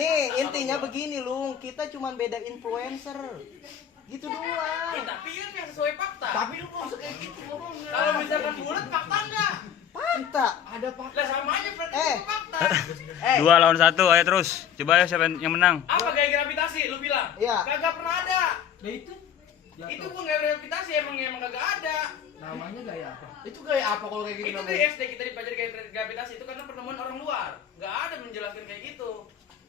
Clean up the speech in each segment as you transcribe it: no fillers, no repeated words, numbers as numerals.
Nih, intinya begini, Lung. Kita cuma beda influencer. Gitu doang. Tapi kan yang sesuai fakta. Tapi lu kok kayak gitu ngomongnya. Kalau misalkan bulat fakta enggak? Fakta. Ada fakta. Lah sama aja berarti itu fakta. 2 lawan 1, ayo terus. Coba ya siapa yang menang. Apa gaya gravitasi lu bilang? Iya. Kagak pernah ada. Nah itu Itu pun gaya gravitasi emang kagak ada. namanya gaya apa? Itu gaya apa kalau kayak gitu Itu di SD kita dipelajari gaya gravitasi itu karena penemuan orang luar. Enggak ada menjelaskan kayak gitu.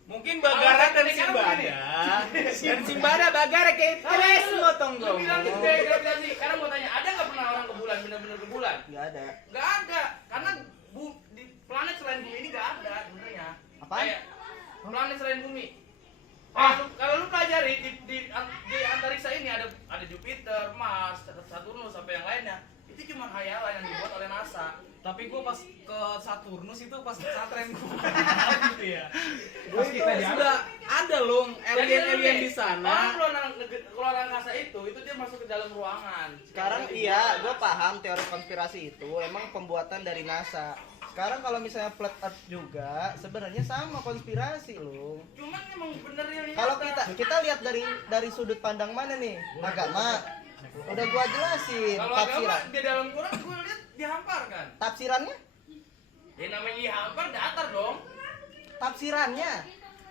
Mungkin Bagara dan Simbada Bagara kayak teles motong Lu bilang itu gaya gravitasi. Sekarang mau tanya, ada nggak pernah orang ke bulan benar-benar ke bulan? Enggak ada. Nggak ada, karena di planet selain bumi ini nggak ada sebenarnya. Apaan? Kayak planet selain bumi. Kalau lu pelajari di antariksa ini ada Jupiter, Mars, Saturnus sampai yang lainnya. Itu cuma hayalan yang dibuat oleh NASA. Tapi gua pas ke Saturnus itu pas pesantren gua gitu ya. Gua Pas kita sudah ada loh alien di sana. Orang keluar angkasa itu dia masuk ke dalam ruangan. Sekarang iya, gue paham teori konspirasi itu emang pembuatan dari NASA. Sekarang kalau misalnya flat earth juga sebenarnya sama konspirasi loh. Cuman emang bener yang Kalau kita lihat dari sudut pandang mana nih? Agama. Udah gua jelasin kalau agama tafsiran. di dalam Quran gue lihat dihamparkan. Tafsirannya? Ya namanya dihampar datar dong. Tafsirannya.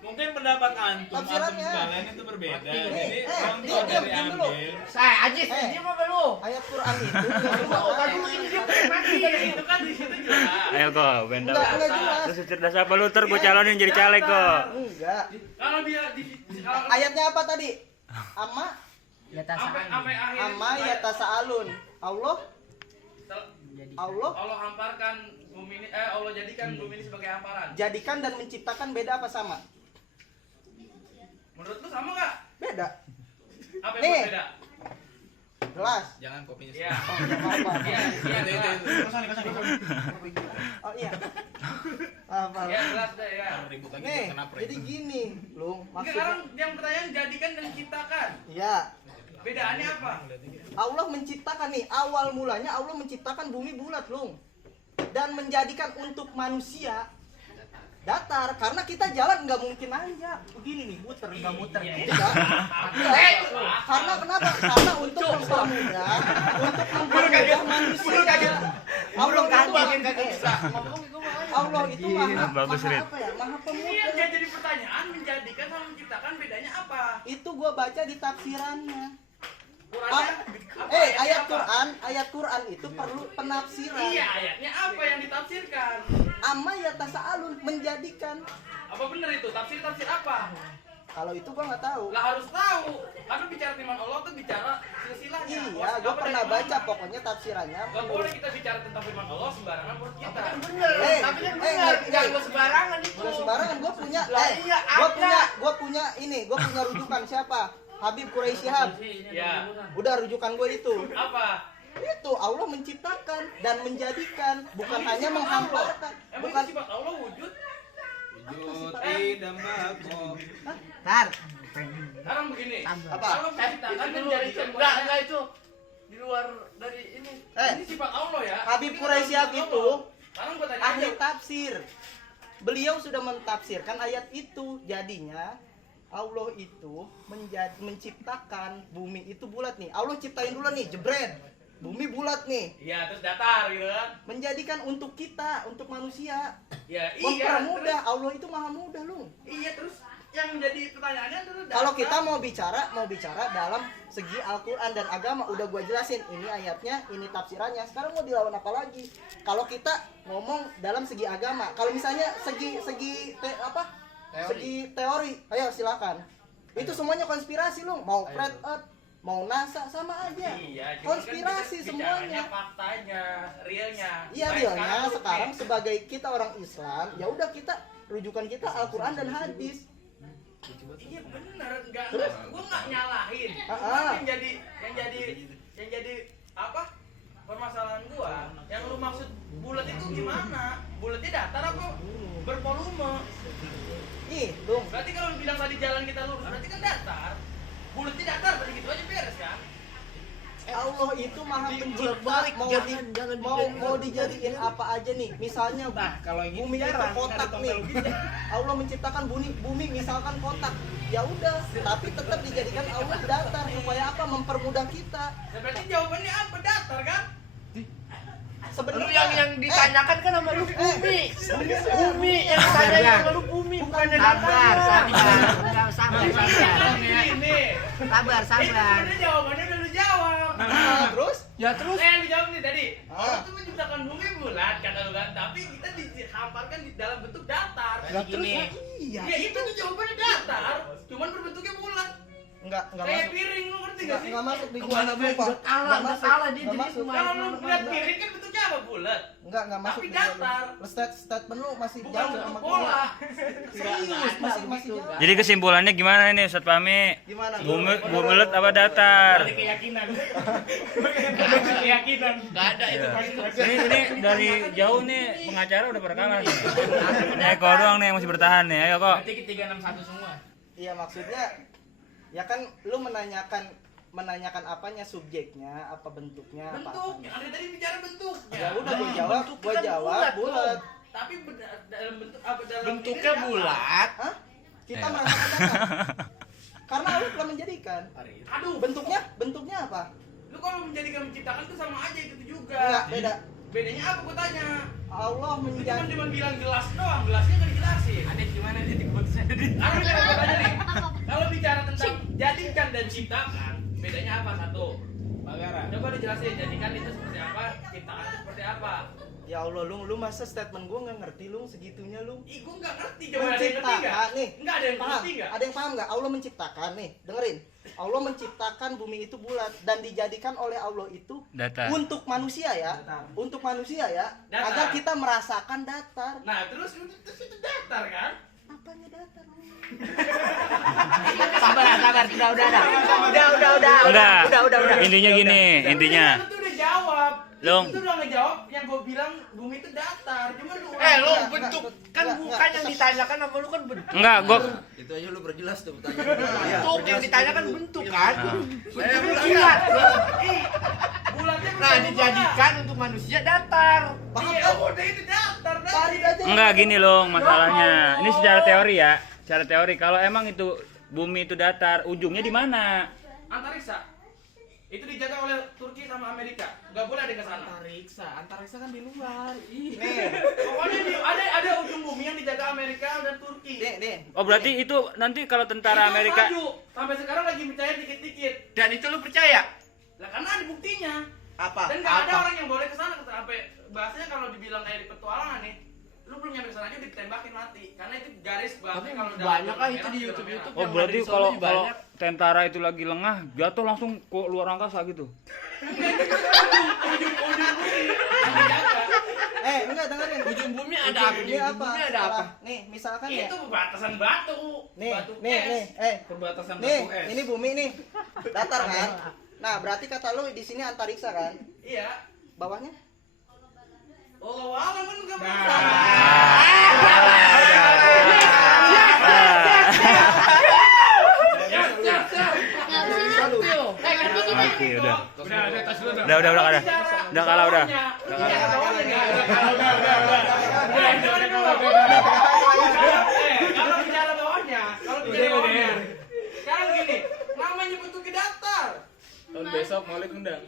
Mungkin pendapat antum Tafsirannya. sekalian itu berbeda. Jadi orang diam dari dulu. ambil. Saya aja dia apa lu? Ayat Quran itu Tadi lu ini dia mati. Itu kan di situ jelas. Ayo kok, bentar. enggak jelas. Terus cerdas apa lu ter gua calonin jadi caleg kok. Enggak. Kalau dia kalau Ayatnya apa tadi? Amma sampai akhir amma yatasaalun. Allah Allah hamparkan bumi ini Allah jadikan bumi ini sebagai hamparan. jadikan dan menciptakan beda apa sama? Menurut lu sama enggak? Beda. Apa yang Nih. berbeda? Jelas. Jangan kopinya. Iya. Apa? Iya, iya. Oh iya. Apa? Ya jelas deh ya. Ribut lagi Nih, kenapa? jadi gini, Lung. Enggak, Maksudnya sekarang yang pertanyaan jadikan dan ciptakan. ya, Bedaannya apa? Allah menciptakan nih, awal mulanya Allah menciptakan bumi bulat, Lung. Dan menjadikan untuk manusia datar, karena kita jalan nggak mungkin aja begini nih, muter nggak muter Iya, gitu kan. Karena kenapa? Karena untuk mempermudah manusia. Allah itu maha Bagus, Rit. apa ya, maha Ini yang pemudah. jadi pertanyaan menjadikan sama menciptakan bedanya apa? Itu gua baca di tafsirannya. Qurannya Ayat Quran itu perlu penafsiran. Iya, ayatnya apa yang ditafsirkan? Amma yatasaalun, menjadikan. Apa benar itu? Tafsir apa? Kalau itu gua nggak tahu. Lah harus tahu. Karena bicara firman Allah tuh bicara silsilahnya. Iya, gua pernah baca pokoknya tafsirannya. Gak boleh kita bicara tentang firman Allah sembarangan menurut kita. Bener. Tapi kan bener. Enggak sembarangan itu. Udah sembarangan, gua punya iya, gua punya rujukan siapa? Habib Quraisy Shihab. Ya. Udah rujukan gua itu. Apa? Itu Allah menciptakan dan menjadikan, bukan hanya menghamparkan. Emang Bukan itu sifat Allah wujud? Wujud tidak mabok. Tar. Sekarang begini. Apa? Allah menciptakan dan menjadikan. Enggak itu di luar dari ini. Ini sifat Allah ya. Habib Quraisy Shihab itu Sekarang gua tanya ahli aja. tafsir. Beliau sudah mentafsirkan ayat itu. Jadinya Allah itu menciptakan bumi itu bulat nih. Allah ciptain dulu nih, jebret. Bumi bulat nih. Iya, terus datar gitu kan. Menjadikan untuk kita, untuk manusia. Ya, iya. Mempermudah. Allah itu maha mudah, Lung. Iya, terus yang menjadi pertanyaannya dulu Kalau kita mau bicara dalam segi Al-Quran dan agama, udah gua jelasin ini ayatnya, ini tafsirannya. Sekarang mau dilawan apa lagi? Kalau kita ngomong dalam segi agama, kalau misalnya segi teori, ayo silakan. Itu semuanya konspirasi, Lung. Mau flat earth, mau NASA sama aja. Iya, Konspirasi semuanya. Faktanya, realnya. Iya, realnya sekarang sebagai kita orang Islam, ya udah kita rujukan kita Al-Quran dan hadis. Iya benar, gua nggak nyalahin. Yang jadi apa? Permasalahan gua, yang lu maksud bulat itu gimana? Bulatnya datar apa bervolume? Nih, Lung. Berarti kalau lu bilang tadi jalan kita lurus, berarti kan datar. Bulatnya datar, berarti gitu aja beres kan? Allah itu maha pencipta, mau dijadiin apa aja nih. Misalnya kalau yang bumi itu kotak nih. Allah menciptakan bumi misalkan kotak. Ya udah, tapi tetap dijadikan Allah datar supaya apa? Mempermudah kita. Nah, berarti jawabannya apa? Datar kan? Lu Sebenarnya yang ditanyakan kan sama lu bumi. Bumi yang ditanyakan sama lu bumi, bukannya datar. Sabar. Ini. Sabar. Itu sebenarnya jawabannya udah lu jawab. terus Ya terus Lu jawab nih tadi. Allah tuh menciptakan bumi bulat kata lu kan, tapi kita dihamparkan di dalam bentuk datar. Gini. iya. Ya itu tuh jawabannya datar, cuman berbentuknya bulat. Enggak Kayak masuk. piring, lu ngerti gak sih? Enggak masuk di gua Kemana lupa. udah salah dia Nggak jadi masuk. cuma Kalau lu lihat piring kan bentuknya apa? Bulat. Enggak masuk. Tapi di gua. datar. Statement lu masih Bukan jauh bentuk sama bola. gua. Serius, masih jauh. Jadi kesimpulannya gimana ini Ustaz Fahmi? Gimana? Bumi bulat apa datar? keyakinan. Keyakinan. Enggak ada itu pasti. Ini dari jauh nih pengacara udah pada kalah. Ini Eko doang nih yang masih bertahan nih. Ayo kok. Berarti 361 semua. Iya maksudnya ya kan lu menanyakan apanya, subjeknya, apa bentuknya, apa Bentuk, apanya. ada tadi bicara bentuknya. Ya udah gua jawab bulat. Tapi dalam bentuk apa dalam Bentuknya ini bulat. Hah? Kita merasakan datar. Karena Allah telah menjadikan. Aduh, Bentuknya apa? lu kalau menjadikan menciptakan tuh sama aja itu juga. Enggak, beda. Bedanya apa gua tanya? Allah Lu menjadi cuma bilang gelas doang, gelasnya nggak dijelasin. Ada gimana dia dikeputusan tadi? Aku gua tanya nih. Kalau bicara tentang jadikan dan ciptakan, bedanya apa satu? Bagara. Coba dijelasin, jadikan itu seperti apa, ciptakan itu seperti apa? Ya Allah, lu masa statement gua nggak ngerti lu segitunya lu. Ih, gua nggak ngerti. Coba ada yang ngerti nggak? Menciptakan nih. Nggak ada yang Paham? ngerti nggak? Ada yang paham nggak? Allah menciptakan nih. Dengerin. Allah menciptakan bumi itu bulat dan dijadikan oleh Allah itu Datar. untuk manusia ya. Datar. Untuk manusia ya. Datar. Agar kita merasakan datar. Nah, terus itu datar kan? Apanya datar? Sabar. Udah. Enggak. Intinya gini, intinya. Lu tuh udah jawab. Long. Itu udah ngejawab yang gua bilang bumi itu datar. Cuman lu Lu Enggak, bentuk enggak, kan enggak, bukan enggak. yang ditanyakan sama lu kan bentuk. Enggak, gua Itu aja lu berjelas tuh pertanyaan. Bentuk yang ditanyakan bentuk kan. bulat. Bulat. Ih, bulatnya Nah, bukan dijadikan untuk manusia datar. bulat. Iya, udah itu datar tadi. Tarik aja. enggak gini loh masalahnya. Ini secara teori ya. Secara teori kalau emang itu bumi itu datar, ujungnya di mana? Antariksa. Itu dijaga oleh Turki sama Amerika. Nggak boleh ada ke sana. Antariksa kan di luar. Ih. Nih, Pokoknya ada ujung bumi yang dijaga Amerika dan Turki. nih. Oh, berarti itu nanti kalau tentara Itu Amerika maju. Sampai sekarang lagi percaya dikit-dikit. Dan itu lu percaya? Lah karena ada buktinya. Apa? Dan nggak ada Apa? orang yang boleh ke sana sampai bahasanya kalau dibilang kayak di petualangan nih. Lu belum nyampe sana aja udah ditembakin mati. Karena itu garis bahasanya kalau dalam Banyak zona lah itu merah, di zona YouTube. merah. Oh, Yang berarti ada di kalau sono banyak. tentara itu lagi lengah, jatuh langsung ke luar angkasa gitu. Ujung bumi dijaga. Enggak dengerin. Ujung bumi ada apa? Ini Ujung apa? bumi ada apa? Nih, misalkan ya. Itu batasan batu. Nih, Batu nih. es. Perbatasan Nih, batu es. ini bumi nih. Datar kan? Nah, berarti kata lu di sini antariksa kan? Iya. Bawahnya? Allah alam kan enggak Nah. bisa. Oke, udah. Udah tos dulu dong. Udah kalah, udah. Udah kalah, udah. Kalau bicara bawahnya, sekarang gini, namanya bentuk datar. Tahun besok Maulid undang.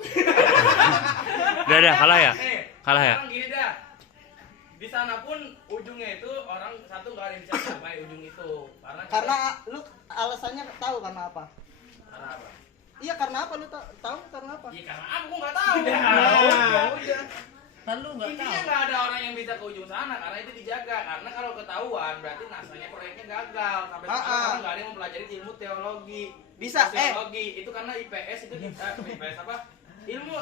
Udah, kalah ya? Kalah ya? Sekarang gini dah. Di sana pun ujungnya itu orang satu nggak ada yang bisa sampai ujung itu. Karena lu alasannya tahu karena apa? Karena apa? Iya, karena apa lu tahu karena apa? Iya karena aku nggak tahu. Udah. Lalu nggak Intinya tahu. nggak ada orang yang bisa ke ujung sana karena itu dijaga. Karena kalau ketahuan berarti nasanya proyeknya gagal. Sampai sekarang orang nggak ada yang mempelajari ilmu teologi. Bisa, Sosiologi itu karena IPS itu IPS apa? Ilmu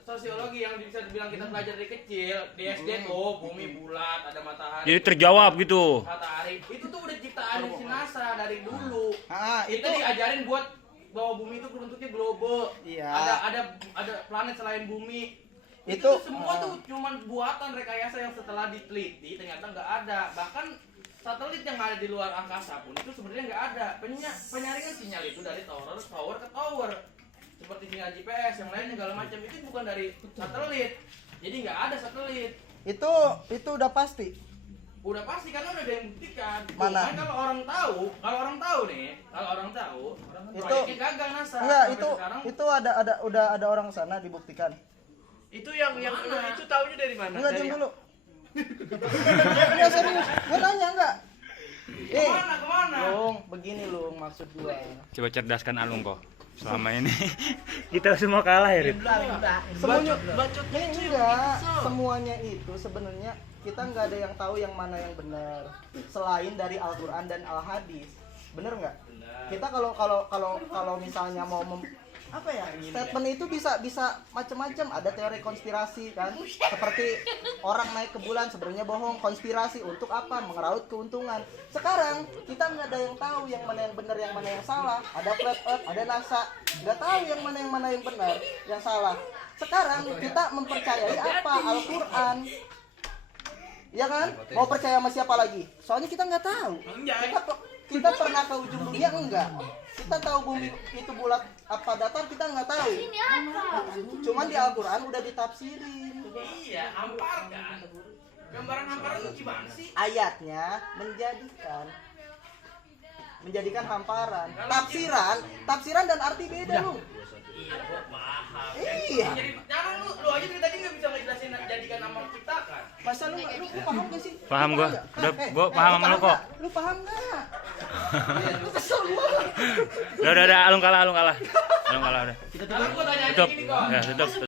sosiologi yang bisa dibilang kita belajar dari kecil di SD tuh bumi bulat ada matahari. Jadi terjawab gitu. Matahari itu tuh udah ciptaan si NASA dari dulu. Itu Kita diajarin buat bahwa bumi itu bentuknya globe. Iya. Ada planet selain bumi. Itu Itu, tuh semua tuh cuman buatan rekayasa yang setelah diteliti ternyata nggak ada. Bahkan satelit yang ada di luar angkasa pun itu sebenarnya nggak ada. Penyaringan sinyal itu dari tower ke tower. seperti sinyal GPS yang lainnya segala macam itu bukan dari satelit. Jadi nggak ada satelit. Itu udah pasti. Udah pasti karena udah ada yang buktikan. Mana? Cuman kalau orang tahu nih, Itu- proyeknya gagal NASA. Enggak, Sampai sekarang itu udah ada orang sana dibuktikan. Itu yang itu taunya dari mana? Enggak, Dari diam dulu. Enggak serius. Gua nanya enggak? kemana? Lung, begini Lung maksud gua. Coba cerdaskan Alung kok. Selama ini kita semua kalah ya, Rit. Semuanya bacotnya ini itu enggak, semuanya itu sebenarnya kita nggak ada yang tahu yang mana yang benar selain dari Al-Qur'an dan Al-Hadis. Bener nggak? Kita kalau misalnya mau apa ya, statement itu bisa macam-macam. Ada teori konspirasi kan, seperti orang naik ke bulan sebenarnya bohong, konspirasi untuk apa? Mengeraup keuntungan. Sekarang kita nggak ada yang tahu yang mana yang benar yang mana yang salah. Ada flat earth, ada NASA, nggak tahu yang mana yang benar yang salah. Sekarang kita mempercayai apa? Al-Quran. Ya kan? Mau percaya sama siapa lagi? Soalnya kita nggak tahu. Kita pernah ke ujung dunia enggak? Kita tahu bumi itu bulat apa datar, kita nggak tahu. Cuman di Al-Quran udah ditafsirin. Iya, hampar kan. Gambaran hamparan itu gimana sih? Ayatnya menjadikan hamparan. Tafsiran dan arti beda lu. Iya, gua paham. Iya. Jadi, jangan lu aja dari tadi nggak bisa ngejelasin jadikan nama menciptakan. Masa lu paham gak sih? Paham Lu gua. nggak? Gua paham sama lu kok. Lu paham nggak? Lu kesel gua. Udah, Alung kalah udah. Kalau gua tanya aja Tutup. gini kok. Ya, tutup.